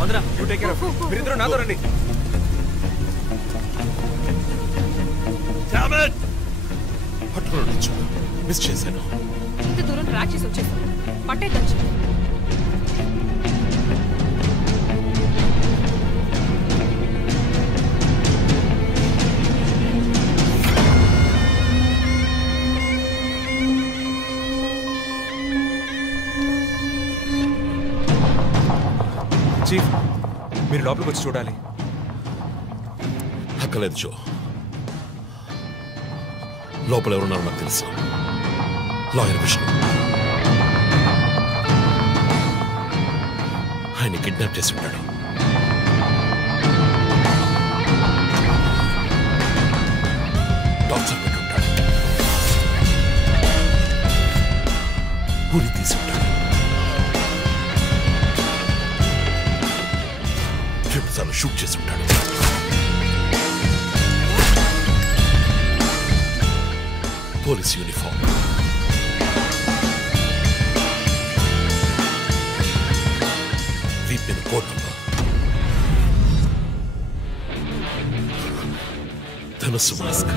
మందరా you take care of మీరిద్దరూ నాతో రండి. డామేట్ పట్టుకోండి చూడు మిస్ చేశాను. ఇంత దూరం ట్రాక్ చేసి వచ్చేసాను. పట్టేద్దాం. చీఫ్ మీరు లోపలికి వచ్చి చూడాలి. అక్కలేదు జో, లోపల ఎవరున్నారో నాకు తెలుసు. లాయర్ విష్ణు ఆయన కిడ్నాప్ చేసి ఉంటాడు. టార్చర్ పెట్టుంటాడు. ఊరి తీసి ఉంటాడు. రెండుసార్లు షూట్ చేసి ఉంటాడు. పోలీస్ యూనిఫామ్, వీపిన కోడ్ నంబర్, ధనుసు మాస్క్.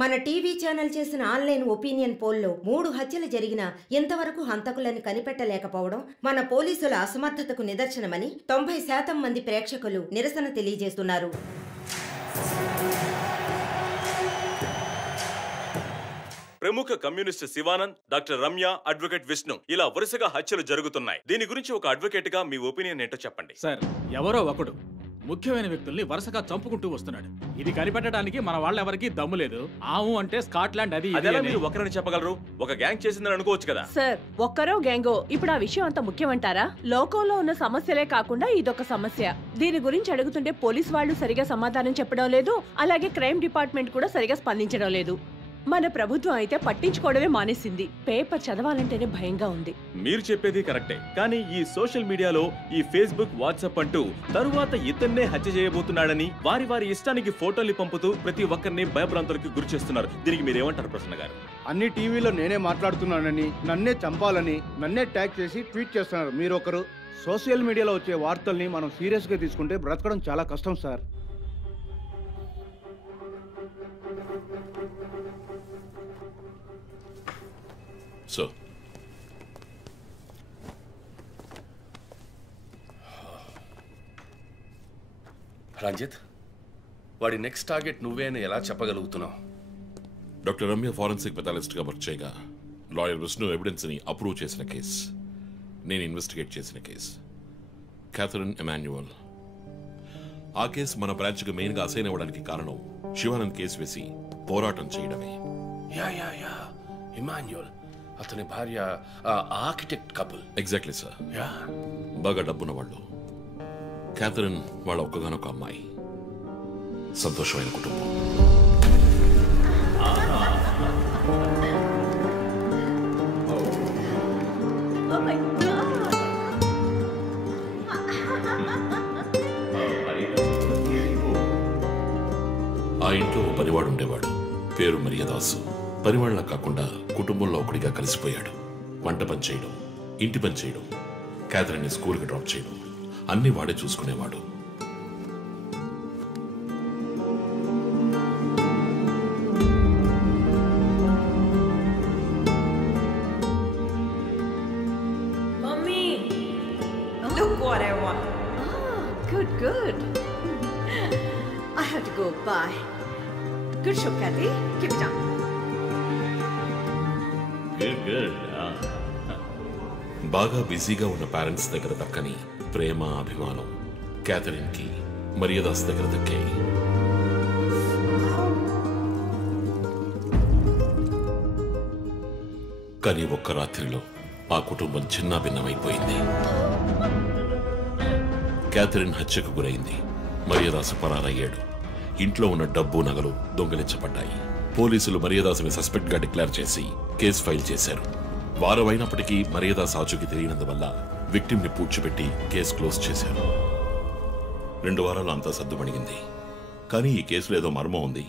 మన టీవీ ఛానల్ చేసిన ఆన్లైన్ ఒపీనియన్ పోల్లో 3 హత్యలు జరిగినా ఎంతవరకు హంతకులను కనిపెట్టలేకపోవడం మన పోలీసుల అసమర్థతకు నిదర్శనమని 90% మంది ప్రేక్షకులు నిరసన తెలియజేస్తున్నారు. ప్రముఖ communist Shivanand, doctor Ramya, advocate Vishnu ఇలా వరుసగా హత్యలు జరుగుతున్నాయి. దీని గురించి ఒక అడ్వకేట్ గా మీ ఒపీనియన్ ఏంటో చెప్పండి. సార్, ఎవరో ఒకడు ముఖ్యమైన వ్యక్తుల్ని వరుసగా చంపుకుంటూ వస్తున్నాడు. ఇది కనిపెట్టడానికి మన వాళ్ళెవరికి దమ్ము లేదు. ఆవు అంటే స్కాట్లాండ్ అది మీరు ఒకరని చెప్పగలరు, ఒక గ్యాంగ్ చేసిందని అనుకోవచ్చు కదా. సార్, ఒక్కరో గ్యాంగో ఇప్పుడు ఆ విషయం అంత ముఖ్యమంటారా? లోకంలో ఉన్న సమస్యలే కాకుండా ఇదొక సమస్య. దీని గురించి అడుగుతుంటే పోలీస్ వాళ్ళు సరిగా సమాధానం చెప్పడం లేదు, అలాగే క్రైమ్ డిపార్ట్మెంట్ కూడా సరిగా స్పందించడం లేదు. మన ప్రభుత్వం అయితే పట్టించుకోవడమే మానేసింది. పేపర్ చదవాలంటేనే భయంగా ఉంది. మీరు చెప్పేది కరెక్టే, కానీ ఈ సోషల్ మీడియాలో ఈ ఫేస్బుక్, వాట్సాప్ అంటూ తరువాత ఇతన్నే హత్య చేయబోతున్నాడని వారి వారి ఇష్టానికి ఫోటోలు పంపుతూ ప్రతి ఒక్కరిని భయభ్రాంతులకు గురి చేస్తున్నారు. దీనికి మీరేమంటారు ప్రసన్న గారు? అన్ని టీవీలో నేనే మాట్లాడుతున్నానని, నన్నే చంపాలని, నన్నే ట్యాగ్ చేసి ట్వీట్ చేస్తున్నారు మీరు ఒకరు. సోషల్ మీడియాలో వచ్చే వార్తల్ని మనం సీరియస్ గా తీసుకుంటే బ్రతకడం చాలా కష్టం సార్. సో రంజిత్, వాడి నెక్స్ట్ టార్గెట్ నువ్వే అని ఎలా చెప్పగలుగుతున్నావు? డాక్టర్ రమ్య ఫారెన్సిక్ పెథాలజిస్ట్గా వర్క్ చేయగా లాయర్ విష్ణు ఎవిడెన్స్ని అప్రూవ్ చేసిన కేస్, నేను ఇన్వెస్టిగేట్ చేసిన కేస్, క్యాథరిన్ ఎమాన్యువల్. ఆ కేసు మన బ్రాంచ్కి మెయిన్గా అసైన్ అవ్వడానికి కారణం శివానంద్ కేసు వేసి పోరాటం చేయడమే. యా యా యా ఇమాన్యువల్, అతని భార్య ఆర్కిటెక్ట్ కపుల్. Exactly sir. బాగా డబ్బున్న వాళ్ళు. క్యాథరిన్ వాళ్ళ ఒక్కగానొక అమ్మాయి. సంతోషమైన కుటుంబం. ఆ ఇంట్లో పనివాడు ఉండేవాడు, పేరు మరియదాసు. పనివాళ్ళ కాకుండా కుటుంబంలో ఒకటిగా కలిసిపోయాడు. వంట పని చేయడం, ఇంటి పని చేయడం, క్యాథరిన్ని స్కూల్కి డ్రాప్ చేయడం అన్నీ వాడే చూసుకునేవాడు. Mummy, look what I want. Good, good. I have to go. Bye. Good show, Kathy. Keep it up. బాగా బిజీగా ఉన్న పేరెంట్స్ దగ్గర దక్కని ప్రేమ, అభిమానం క్యాథరిన్ కి మరియదాస్ దగ్గర దక్కాయి. కానీ ఒక్క రాత్రిలో ఆ కుటుంబం చిన్నాభిన్నమైపోయింది. క్యాథరిన్ హత్యకు గురైంది. మరియదాసు పరారయ్యాడు. ఇంట్లో ఉన్న డబ్బు నగలు దొంగిలించబడ్డాయి. పోలీసులు మరియదాసుని సస్పెక్ట్ గా డిక్లేర్ చేసి కేసు ఫైల్ చేశారు. వారం అయినప్పటికీ మరియదాస్ ఆచూకీ తెలియనందువల్ల విక్టిమ్ ని పూడ్చిపెట్టి కేసు క్లోజ్ చేశారు. 2 వారాలు అంతా సద్దుమణిగింది. కానీ ఈ కేసులో ఏదో మర్మం ఉంది,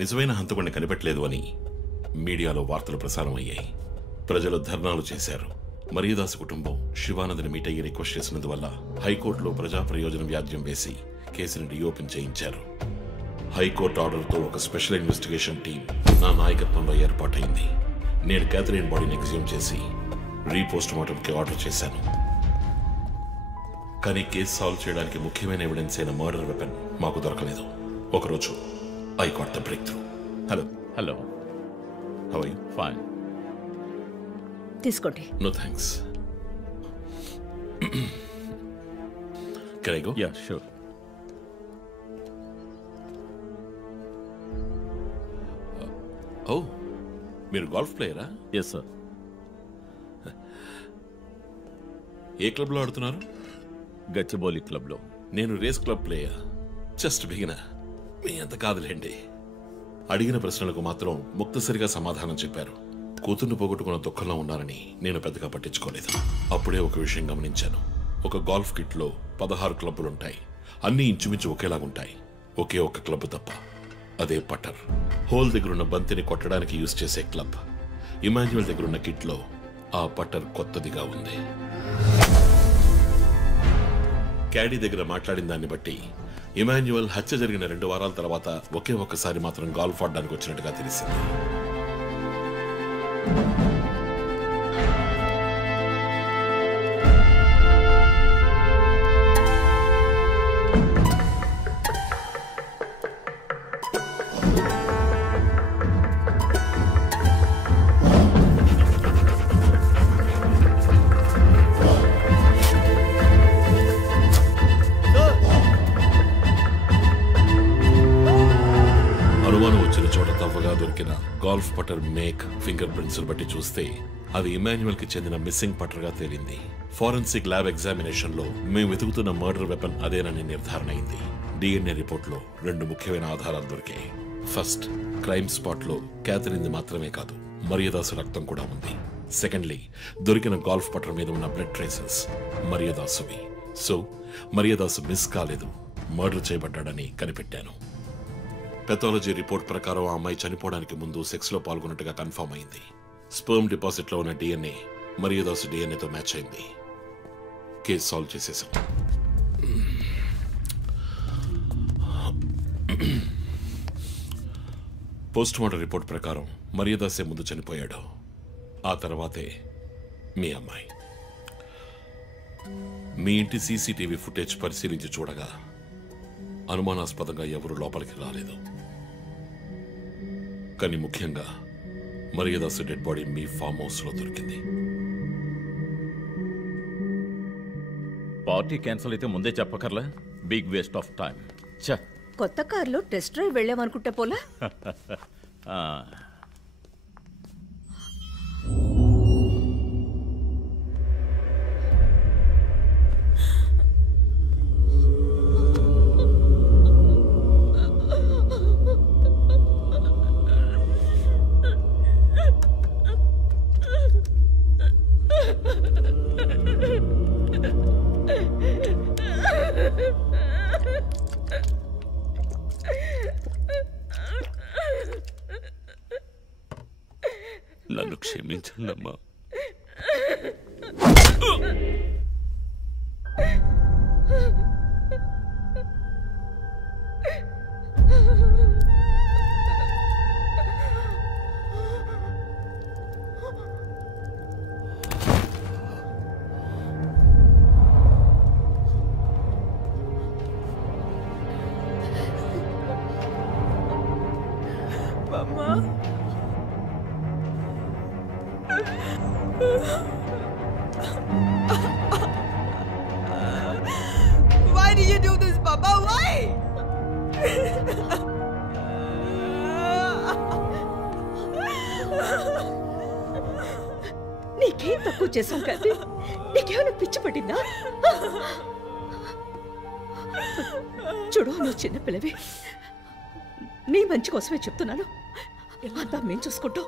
నిజమైన హంతకుడిని కనిపెట్టలేదు అని మీడియాలో వార్తలు ప్రసారం అయ్యాయి. ప్రజలు ధర్నాలు చేశారు. మరియదాసు కుటుంబం శివానందని మీట్ అయ్యి రిక్వెస్ట్ చేసినందువల్ల హైకోర్టులో ప్రజా ప్రయోజనం వ్యాజ్యం వేసి కేసుని రీఓపెన్ చేయించారు. హైకోర్టు ఆర్డర్తో ఒక స్పెషల్ ఇన్వెస్టిగేషన్ టీం నా నాయకత్వంలో ఏర్పాటైంది. నేను క్యాథరిన్ బాడీని ఎగ్జ్యూమ్ చేసి రీపోస్ట్ మార్టంకి ఆర్డర్ చేశాను. కానీ కేసు సాల్వ్ చేయడానికి ముఖ్యమైన ఎవిడెన్స్ అయిన మర్డర్ వెపన్ మాకు దొరకలేదు. ఒకరోజు I got the breakthrough. Hello how are you? Fine. తీసుకోండి. No thanks. Can I go? Yeah sure. Oh, మీరు గోల్ఫ్ ప్లేయరా? Yes sir. ఏ క్లబ్లో ఆడుతున్నారు? గచ్చిబౌలి క్లబ్లో. నేను race club player. Just beginner. మీ అంత కాదులేండి. అడిగిన ప్రశ్నలకు మాత్రం ముక్తసరిగా సమాధానం చెప్పారు. కూతుర్ని పోగొట్టుకున్న దుఃఖంలో ఉన్నారని నేను పెద్దగా పట్టించుకోలేదు. అప్పుడే ఒక విషయం గమనించాను. ఒక గోల్ఫ్ కిట్లో 16 క్లబ్బులుంటాయి. అన్నీ ఇంచుమించు ఒకేలాగుంటాయి. ఒకే ఒక్క క్లబ్ తప్ప. అదే పట్టర్. హోల్ దగ్గరున్న బంతిని కొట్టడానికి యూజ్ చేసే క్లబ్. ఇమాన్యుయల్ దగ్గరున్న కిట్లో ఆ పట్టర్ కొత్తదిగా ఉంది. క్యాడీ దగ్గర మాట్లాడిన దాన్ని బట్టి ఇమాన్యుయల్ హత్య జరిగిన 2 వారాల తర్వాత ఒకే ఒక్కసారి మాత్రం గాల్ఫ్ ఆడడానికి వచ్చినట్టుగా తెలిసింది. గాల్ఫ్ పట్టర్ మేక్ ఫింగర్ ప్రింట్స్ బట్టి చూస్తే అది ఇమాన్యుయల్ కి చెందిన మిస్సింగ్ పట్టర్ గా తేలింది. ఫోరెన్సిక్ ల్యాబ్ ఎగ్జామినేషన్ లో మేము వెతుకుతున్న మర్డర్ వెపన్ అదేనని నిర్ధారణ అయింది. డిఎన్ఏ రిపోర్ట్ లో 2 ముఖ్యమైన ఆధారాలు దొరికాయి. ఫస్ట్, క్రైమ్ స్పాట్ లో క్యాథరిన్ మాత్రమే కాదు, మరియదాసు రక్తం కూడా ఉంది. సెకండ్లీ, దొరికిన గాల్ఫ్ పట్టర్ మీద ఉన్న బ్లడ్ ట్రేసెస్ మరియదాసువి. సో మరియదాసు మిస్ కాలేదు, మర్డర్ చేయబడ్డాడని కనిపెట్టాను. పెథాలజీ రిపోర్ట్ ప్రకారం ఆ అమ్మాయి చనిపోవడానికి ముందు సెక్స్ లో పాల్గొన్నట్టుగా కన్ఫర్మ్ అయింది. స్పర్మ్ డిపాజిట్ లో ఉన్న డిఎన్ఏ మరియదాసు డిఎన్ఏతో మ్యాచ్ అయింది. కేసు సాల్వ్ చేసేసాం. పోస్ట్ మార్టం రిపోర్ట్ ప్రకారం మరియదాసే ముందు చనిపోయాడు. ఆ తర్వాతే మీ అమ్మాయి. మీ ఇంటి సీసీటీవీ ఫుటేజ్ పరిశీలించి చూడగా అనుమానాస్పదంగా ఎవరు లోపలికి రాలేదు. కానీ ముఖ్యంగా మరియదాసు డెడ్ బాడీ మీ ఫామ్ హౌస్ లో దొరికింది. పార్టీ క్యాన్సిల్ అయితే ముందే చెప్పకర్లా? Big waste of time. కొత్త కార్లో టెస్ట్ డ్రైవ్ వెళ్ళామనుకుంటే పోలా? నన్ను క్షమించండి అమ్మా. Why did you do this, Papa? Why? తక్కువ చేసాం కానీ నీకేమైనా పిచ్చి పట్టిందా? చూడు, నువ్వు చిన్నపిల్లవి, నీ మంచి కోసమే చెప్తున్నాను. అంతా మేము చూసుకుంటాం.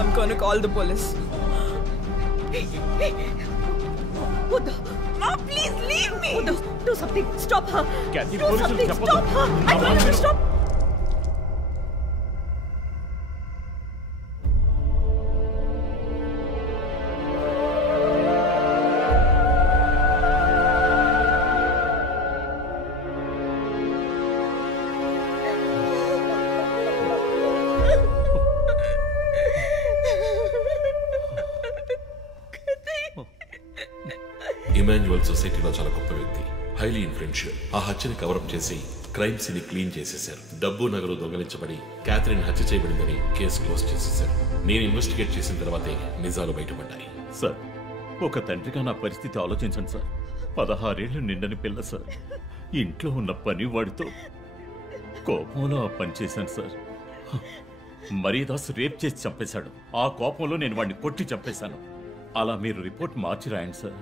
I'm gonna call the police. Ma, please leave me. Do something. Stop her. Kathy, Do police something. will Stop her. I told you to stop. Emmanuel సొసైటీలో చాలా గొప్ప వ్యక్తి, హైలీ ఇన్ఫ్లుయెన్షియల్. ఆ హత్యని కవరప్ చేసి క్రైమ్ సీన్ క్లీన్ చేసేశారు. డబ్బు నగలు దొంగలించబడి Catherine హత్య చేయబడిందని కేసు క్లోజ్ చేసేశారు. నేను ఇన్వెస్టిగేట్ చేసిన తర్వాతే నిజాలు బయటపడ్డాయి. సార్, ఒక తండ్రిగా నా పరిస్థితి ఆలోచించండి సార్. 16 ఏళ్ళు నిండని పిల్ల సార్. ఇంట్లో ఉన్న పని వాడితో కోపంలో ఆ పని చేశాను సార్. మరీదాస్ రేప్ చేసి చంపేశాడు. ఆ కోపంలో నేను వాడిని కొట్టి చంపేశాను. అలా మీరు రిపోర్ట్ మార్చి రాయండి సార్.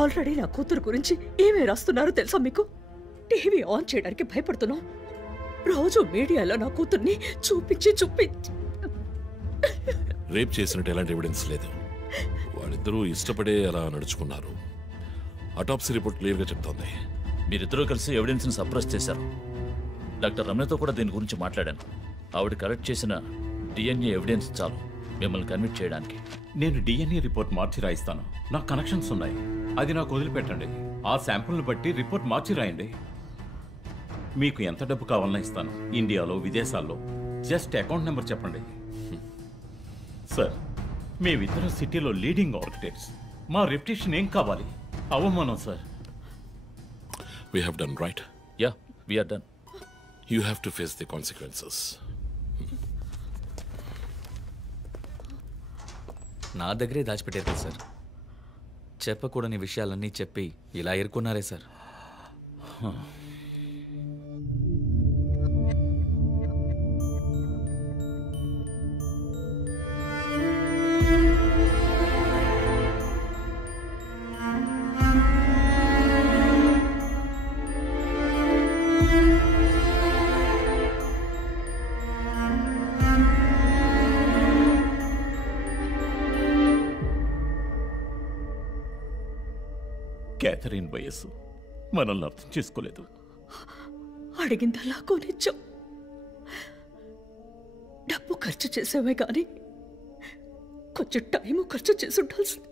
ఆల్రెడీ నా కూతురు గురించి ఏమేమి రాస్తున్నారో తెలుసా మీకు? టీవీ ఆన్ చేయడానికి భయపడుతున్నాం. రోజు మీడియాలో నా కూతుర్ని చూపించి రేప్ చేసినట్టు ఎలాంటి ఎవిడెన్స్ లేదు. వాళ్ళిద్దరూ ఇష్టపడే అలా నడుచుకున్నారు. అటాప్సీ రిపోర్ట్ క్లియర్గా చెప్తోంది. మీరిద్దరూ కలిసి ఎవిడెన్స్ని సప్రెస్ చేశారు. డాక్టర్ రమ్యతో కూడా దీని గురించి మాట్లాడాను. ఆవిడ కలెక్ట్ చేసిన డిఎన్ఏ ఎవిడెన్స్ చాలు మిమ్మల్ని కన్విట్ చేయడానికి. నేను డిఎన్ఏ రిపోర్ట్ మార్చి రాయిస్తాను. నాకు కనెక్షన్స్ ఉన్నాయి. అది నాకు వదిలిపెట్టండి. ఆ శాంపుల్ని బట్టి రిపోర్ట్ మార్చి రాయండి. మీకు ఎంత డబ్బు కావాలన్నా ఇస్తాను. ఇండియాలో, విదేశాల్లో. జస్ట్ అకౌంట్ నెంబర్ చెప్పండి. సార్, మేమిద్దరం సిటీలో లీడింగ్ ఆర్కిటెక్ట్స్. మా రెప్యుటేషన్ ఏం కావాలి? అవమానం sir. We have done right. Yeah, we are done. You have to face the consequences. నా దగ్గరే దాచిపెట్టారు కదా సార్. చెప్పకూడని విషయాలన్నీ చెప్పి ఇలా ఎరుకున్నారే సార్. క్యాథరిన్ వయస్సు మనల్ని అర్థం చేసుకోలేదు. అడిగిందల్లా కొనిచ్చాం. డబ్బు ఖర్చు చేసామే కానీ కొంచెం టైము ఖర్చు చేసి ఉండాల్సింది.